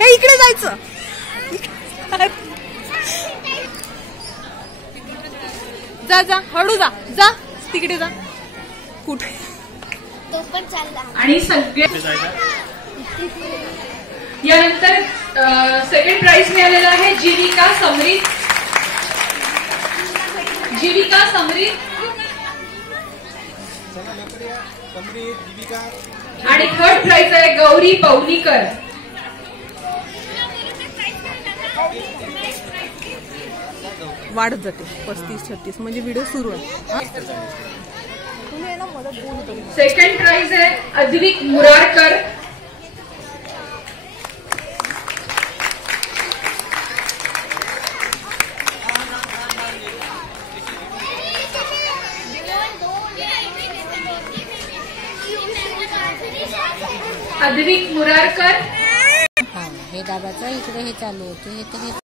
हे इकडे जायचं. जा जा हळू जा जा तिकडे जा. कुठे तो पण चालला. आणि सगळे यानंतर सेकंड प्राइज मिळालेला आहे जीविका समरीत. जीविका समरीत आणि थर्ड प्राइज आहे गौरी पवनीकर. वाढत जाते 35-36 म्हणजे व्हिडिओ सुरू आहे. सेकंड प्राइज आहे अद्विक मुरारकर. अद्विक मुरारकर. हे दाबाचं इकडे हे चालू होते हे तर